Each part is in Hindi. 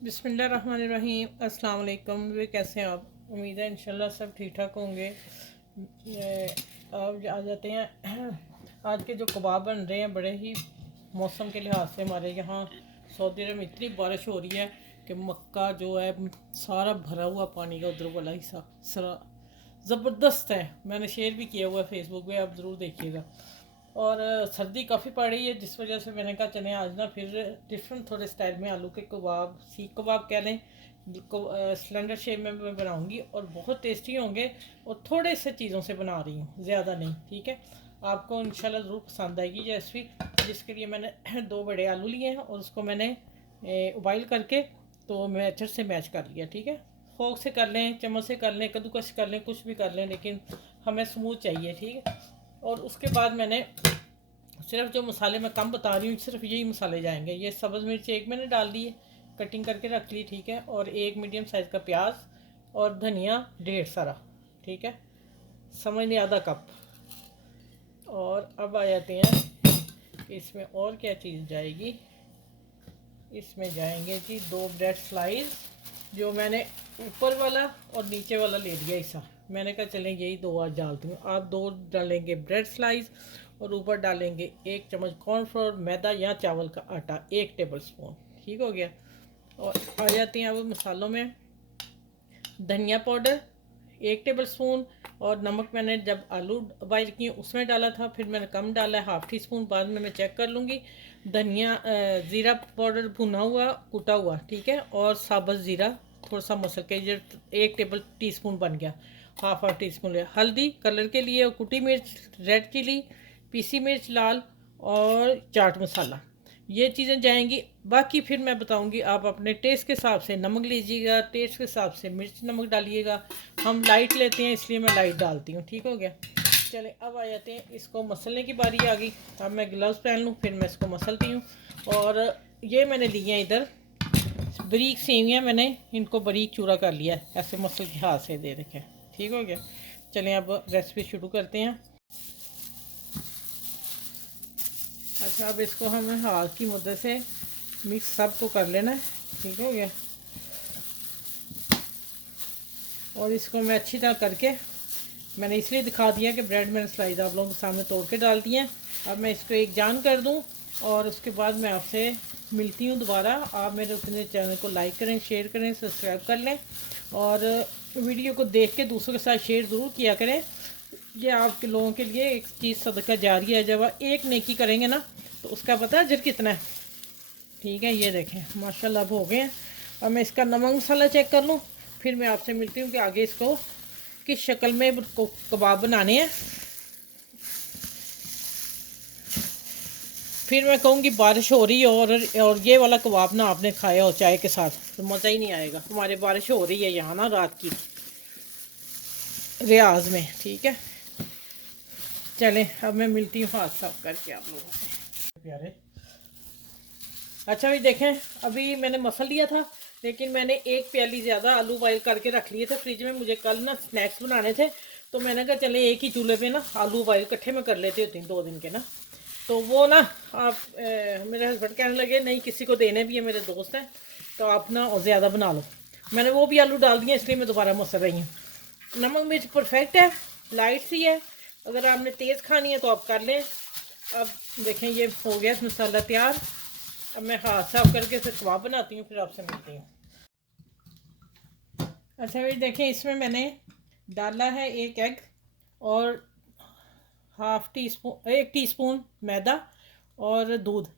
बिस्मिल्लाहिर्रहमानिर्रहीम। अस्सलाम वालेकुम। वे कैसे हैं आप? उम्मीद है इंशाल्लाह सब ठीक ठाक होंगे। अब आ जाते हैं आज के जो कबाब बन रहे हैं, बड़े ही मौसम के लिहाज से हमारे यहाँ सऊदी अरब में इतनी बारिश हो रही है कि मक्का जो है सारा भरा हुआ पानी का, उधर वाला हिस्सा सारा ज़बरदस्त है। मैंने शेयर भी किया हुआ है फेसबुक पे, आप ज़रूर देखिएगा। और सर्दी काफ़ी पड़ रही है, जिस वजह से मैंने कहा चलें आज ना फिर डिफरेंट थोड़े स्टाइल में आलू के कबाब, सीख कबाब कह लें, सिलेंडर शेप में मैं बनाऊंगी और बहुत टेस्टी होंगे। और थोड़े से चीज़ों से बना रही हूँ, ज़्यादा नहीं, ठीक है। आपको इंशाल्लाह ज़रूर पसंद आएगी ये रेसिपी। जिसके लिए मैंने 2 बड़े आलू लिए हैं और उसको मैंने उबाइल करके तो मैचर से मैच कर लिया, ठीक है। फोक से कर लें, चम्मच से कर लें, कद्दूकस कर लें, कुछ भी कर लें, लेकिन हमें स्मूथ चाहिए, ठीक है। और उसके बाद मैंने सिर्फ जो मसाले मैं कम बता रही हूँ, सिर्फ यही मसाले जाएंगे। ये सब्ज़ मिर्च एक मैंने डाल दी है, कटिंग करके रख ली, ठीक है। और एक मीडियम साइज़ का प्याज और धनिया ढेर सारा, ठीक है, समझ नहीं, आधा कप। और अब आ जाते हैं इसमें और क्या चीज़ जाएगी। इसमें जाएंगे जी 2 ब्रेड स्लाइस, जो मैंने ऊपर वाला और नीचे वाला ले लिया हिस्सा। मैंने कहा चलें यही 2 आज डालती हूँ। आप 2 डालेंगे ब्रेड स्लाइस और ऊपर डालेंगे 1 चम्मच कॉर्नफ्लोर, मैदा या चावल का आटा 1 टेबल स्पून, ठीक हो गया। और आ जाती हैं अब मसालों में। धनिया पाउडर 1 टेबल स्पून, और नमक मैंने जब आलू बॉयल किए उसमें डाला था, फिर मैंने कम डाला है, ½ टी स्पून, बाद में मैं चेक कर लूँगी। धनिया ज़ीरा पाउडर भुना हुआ कुटा हुआ, ठीक है। और साबुत ज़ीरा थोड़ा सा मसल के, ये 1 टेबल टी स्पून बन गया, ½ टी स्पून लिया। हल्दी कलर के लिए, और कुटी मिर्च, रेड चिली, पीसी मिर्च लाल, और चाट मसाला, ये चीज़ें जाएंगी। बाकी फिर मैं बताऊंगी, आप अपने टेस्ट के हिसाब से नमक लीजिएगा, टेस्ट के हिसाब से मिर्च नमक डालिएगा। हम लाइट लेते हैं इसलिए मैं लाइट डालती हूँ, ठीक हो गया। चले अब आ जाते हैं, इसको मसलने की बारी आ गई। अब मैं ग्लव्स पहन लूँ, फिर मैं इसको मसलती हूँ। और ये मैंने लिए हैं इधर बारीक सेवियाँ, मैंने इनको बारीक चूरा कर लिया है, ऐसे मसल के हाथ से दे रखे, ठीक हो गया। चलें अब रेसिपी शुरू करते हैं। अच्छा, अब इसको हमें हाथ की मदद से मिक्स सबको कर लेना है, ठीक हो गया। और इसको मैं अच्छी तरह करके, मैंने इसलिए दिखा दिया कि ब्रेड मैंने स्लाइस आप लोगों के सामने तोड़ के डाल दिए हैं। अब मैं इसको एक जान कर दूं और उसके बाद मैं आपसे मिलती हूँ दोबारा। आप मेरे अपने चैनल को लाइक करें, शेयर करें, सब्सक्राइब कर लें, और वीडियो को देख के दूसरों के साथ शेयर ज़रूर किया करें। ये आपके लोगों के लिए एक चीज़ सदका जारी है। जब आप एक नेकी करेंगे ना, तो उसका पता है अजर कितना है, ठीक है। ये देखें माशाल्लाह अब हो गए हैं। अब मैं इसका नमक मसाला चेक कर लूँ, फिर मैं आपसे मिलती हूँ कि आगे इसको किस शक्ल में कबाब बनाने हैं। फिर मैं कहूँगी बारिश हो रही है और ये वाला कबाब ना आपने खाया हो चाय के साथ तो मज़ा ही नहीं आएगा। हमारे बारिश हो रही है यहाँ ना रात की रियाज में, ठीक है। चलें अब मैं मिलती हूँ हाथ साफ करके आप लोगों से प्यारे। अच्छा भाई देखें, अभी मैंने मसल लिया था, लेकिन मैंने 1 प्याली ज़्यादा आलू बॉयल करके रख लिए थे फ्रिज में। मुझे कल ना स्नैक्स बनाने थे, तो मैंने कहा चले एक ही चूल्हे पे ना आलू बॉयल इकट्ठे में कर लेते होते हैं 2 दिन के ना। तो वो ना आप मेरे हस्बैंड कहने लगे नहीं किसी को देने भी है, मेरे दोस्त हैं, तो आप ना और ज़्यादा बना लो। मैंने वो भी आलू डाल दिए, इसलिए मैं दोबारा मसल रही हूँ। नमक मिर्च परफेक्ट है, लाइट सी है। अगर आपने तेज़ खानी है तो आप कर लें। अब देखें ये हो गया मसाला तैयार। अब मैं हाथ साफ करके इसे कबाब बनाती हूँ, फिर आपसे मिलती हूँ। अच्छा भाई देखें, इसमें मैंने डाला है 1 एग और एक टीस्पून मैदा और दूध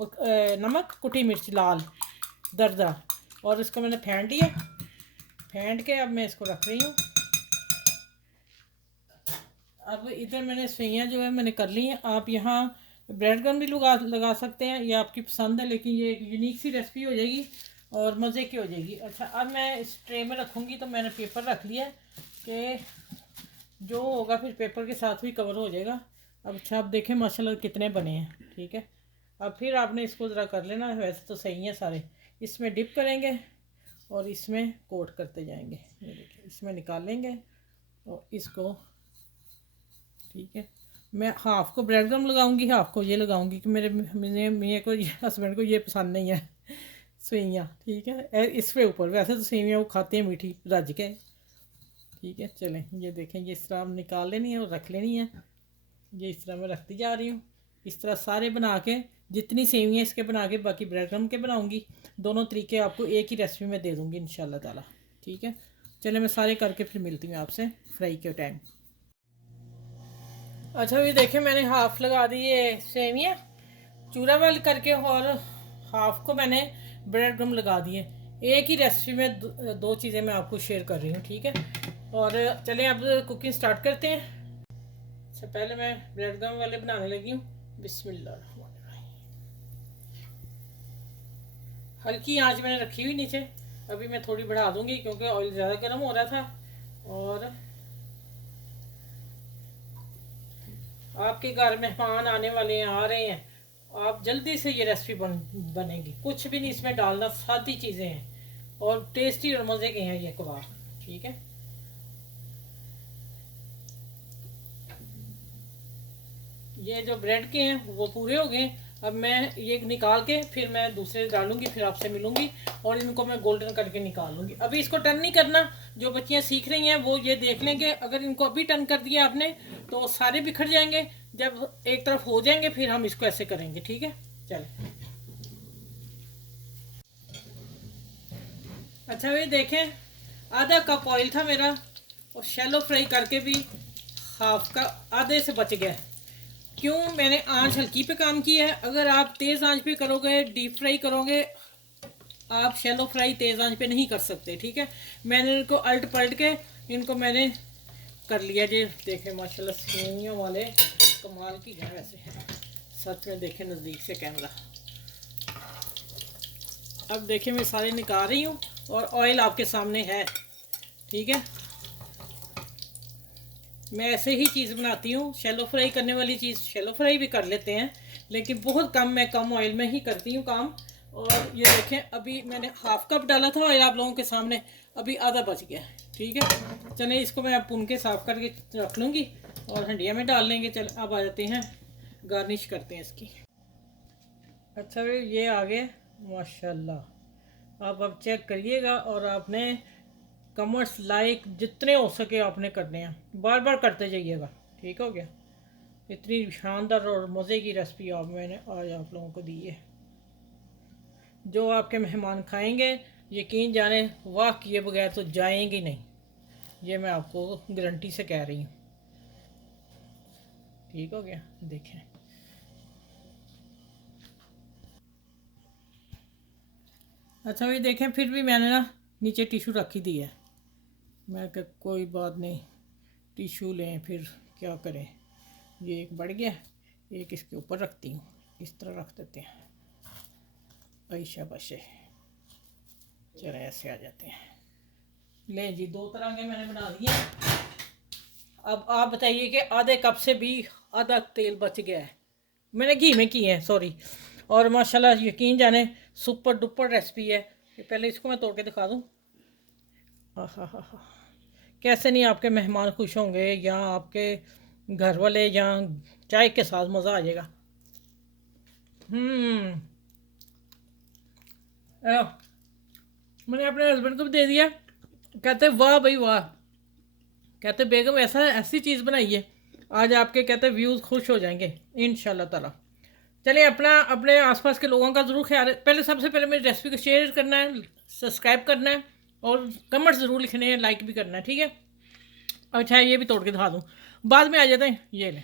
और नमक, कुटी मिर्च लाल दरदरा, और इसको मैंने फेंट दिया। फेंट के अब मैं इसको रख रही हूँ। अब इधर मैंने सैयाँ जो है मैंने कर ली हैं। आप यहाँ ब्रेड गन भी लगा सकते हैं, ये आपकी पसंद है, लेकिन ये एक यूनिक सी रेसिपी हो जाएगी और मज़े की हो जाएगी। अच्छा, अब मैं इस ट्रे में रखूँगी, तो मैंने पेपर रख लिया कि जो होगा फिर पेपर के साथ भी कवर हो जाएगा। अब अच्छा, आप देखें माशाल्लाह कितने बने हैं, ठीक है। अब फिर आपने इसको ज़रा कर लेना, वैसे तो सही है सारे। इसमें डिप करेंगे और इसमें कोट करते जाएंगे। ये देखिए, इसमें निकालेंगे और इसको, ठीक है। मैं हाफ़ को ब्रेड गम लगाऊंगी, हाफ़ को ये लगाऊंगी कि मेरे को हस्बैंड को ये पसंद नहीं है। सेवियाँ, ठीक है। इस पे ऊपर वैसे तो सेवियाँ वो खाते हैं मीठी रज के, ठीक है। चलें ये देखें, ये इस तरह हम निकाल लेनी है और रख लेनी है। ये इस तरह मैं रखती जा रही हूँ। इस तरह सारे बना के, जितनी सेवियाँ इसके बना के, बाकी ब्रेड क्रम्ब के बनाऊँगी। दोनों तरीके आपको एक ही रेसिपी में दे दूँगी इंशाल्लाह ताला, ठीक है। चले मैं सारे करके फिर मिलती हूँ आपसे फ्राई के टाइम। अच्छा ये देखें, मैंने हाफ लगा दी ये सेवियाँ चूरा वाल करके, और हाफ को मैंने ब्रेड क्रम्ब लगा दिए। एक ही रेसिपी में दो चीज़ें मैं आपको शेयर कर रही हूँ, ठीक है। और चलें अब कुकिंग स्टार्ट करते हैं। अच्छा पहले मैं ब्रेड क्रम्ब वाले बनाने लगी हूँ। बिस्मिल्लाह। हल्की आंच मैंने रखी हुई नीचे, अभी मैं थोड़ी बढ़ा दूंगी क्योंकि ऑयल ज़्यादा गर्म हो रहा था। और आपके घर मेहमान आने वाले हैं, आ रहे हैं, आप जल्दी से ये रेसिपी बनेगी। कुछ भी नहीं इसमें डालना, सादी चीज़ें हैं और टेस्टी और मज़े के हैं ये कबाब, ठीक है। ये जो ब्रेड के हैं वो पूरे हो गए। अब मैं ये निकाल के फिर मैं दूसरे डालूंगी, फिर आपसे मिलूंगी और इनको मैं गोल्डन करके निकाल लूँगी। अभी इसको टर्न नहीं करना। जो बच्चियाँ सीख रही हैं वो ये देख लेंगे, अगर इनको अभी टर्न कर दिया आपने तो सारे बिखर जाएंगे। जब एक तरफ हो जाएंगे फिर हम इसको ऐसे करेंगे, ठीक है। चल अच्छा ये देखें, आधा कप ऑयल था मेरा और शैलो फ्राई करके भी हाफ का आधे से बच गया। क्यों? मैंने आंच हल्की पे काम किया है। अगर आप तेज़ आंच पे करोगे, डीप फ्राई करोगे, आप शैलो फ्राई तेज़ आंच पे नहीं कर सकते, ठीक है। मैंने इनको अल्ट पलट के इनको मैंने कर लिया जी। देखें माशाल्लाह सेवियों वाले कमाल की है वैसे, सच में। देखें नज़दीक से कैमरा। अब देखें मैं सारे निकाल रही हूँ और ऑयल आपके सामने है, ठीक है। मैं ऐसे ही चीज़ बनाती हूँ। शैलो फ्राई करने वाली चीज़ शैलो फ्राई भी कर लेते हैं, लेकिन बहुत कम, मैं कम ऑयल में ही करती हूँ काम। और ये देखें अभी मैंने हाफ कप डाला था ऑयल आप लोगों के सामने, अभी आधा बच गया, ठीक है। चलें इसको मैं अब पुन के साफ़ करके रख लूँगी और हंडिया में डाल लेंगे। चल अब आ जाते हैं, गार्निश करते हैं इसकी। अच्छा भाई ये आ गए माशाल्लाह। आप अब चेक करिएगा और आपने कमर्स लाइक जितने हो सके आपने करने हैं, बार बार करते जाइएगा, ठीक हो गया। इतनी शानदार और मज़े की रेसिपी आप मैंने आज आप लोगों को दी है, जो आपके मेहमान खाएंगे यकीन जाने वाह किए बगैर तो जाएंगे नहीं। ये मैं आपको गारंटी से कह रही हूँ, ठीक हो गया। देखें अच्छा भाई देखें, फिर भी मैंने ना नीचे टिशू रखी दी है। मैं कहा कोई बात नहीं, टिशू लें फिर क्या करें। ये एक बढ़ गया, एक इसके ऊपर रखती हूँ, इस तरह रख देते हैं। ऐशा बशे, चले ऐसे आ जाते हैं। ले जी, दो तरह के मैंने बना दिए। अब आप बताइए कि आधे कप से भी आधा तेल बच गया है। मैंने घी में की है, सॉरी। और माशाल्लाह यकीन जाने सुपर डुपर रेसिपी है। पहले इसको मैं तोड़ के दिखा दूँ। हाँ, कैसे नहीं आपके मेहमान खुश होंगे, या आपके घर वाले, या चाय के साथ मज़ा आ जाएगा। मैंने अपने हस्बैंड को भी दे दिया, कहते वाह भाई वाह, कहते बेगम ऐसी चीज़ बनाई है आज, आपके कहते व्यूज़ खुश हो जाएंगे इंशाल्लाह ताला। चलिए अपने आसपास के लोगों का ज़रूर ख्याल, पहले सबसे पहले मेरी रेसिपी को शेयर करना है, सब्सक्राइब करना है और कमेंट ज़रूर लिखने हैं, लाइक भी करना है, ठीक है। अच्छा ये भी तोड़ के दिखा दूँ, बाद में आ जाते हैं। ये लें,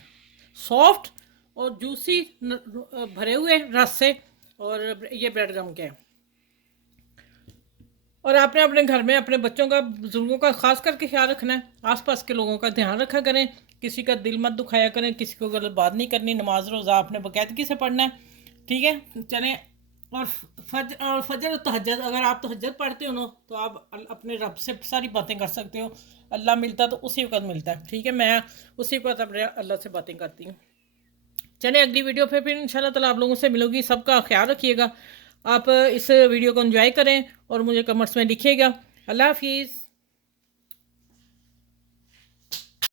सॉफ्ट और जूसी भरे हुए रस से, और ये ब्रेड क्रम्ब के हैं। और आपने अपने घर में अपने बच्चों का, बुजुर्गों का खास करके ख्याल रखना है। आसपास के लोगों का ध्यान रखा करें, किसी का दिल मत दुखाया करें, किसी को गलत बात नहीं करनी। नमाज रोज़ा आपने बाकायदगी से पढ़ना है, ठीक है। चलें, और फजर और तहज्जुद, अगर आप तहज्जुद पढ़ते हो ना तो आप अपने रब से सारी बातें कर सकते हो। अल्लाह मिलता तो उसी वक्त मिलता है, ठीक है। मैं उसी वक्त अपने अल्लाह से बातें करती हूँ। चलें अगली वीडियो पे फिर इंशाल्लाह ताला आप लोगों से मिलूंगी। सबका ख्याल रखिएगा। आप इस वीडियो को एंजॉय करें और मुझे कमेंट्स में लिखिएगा। अल्लाह हाफिज़।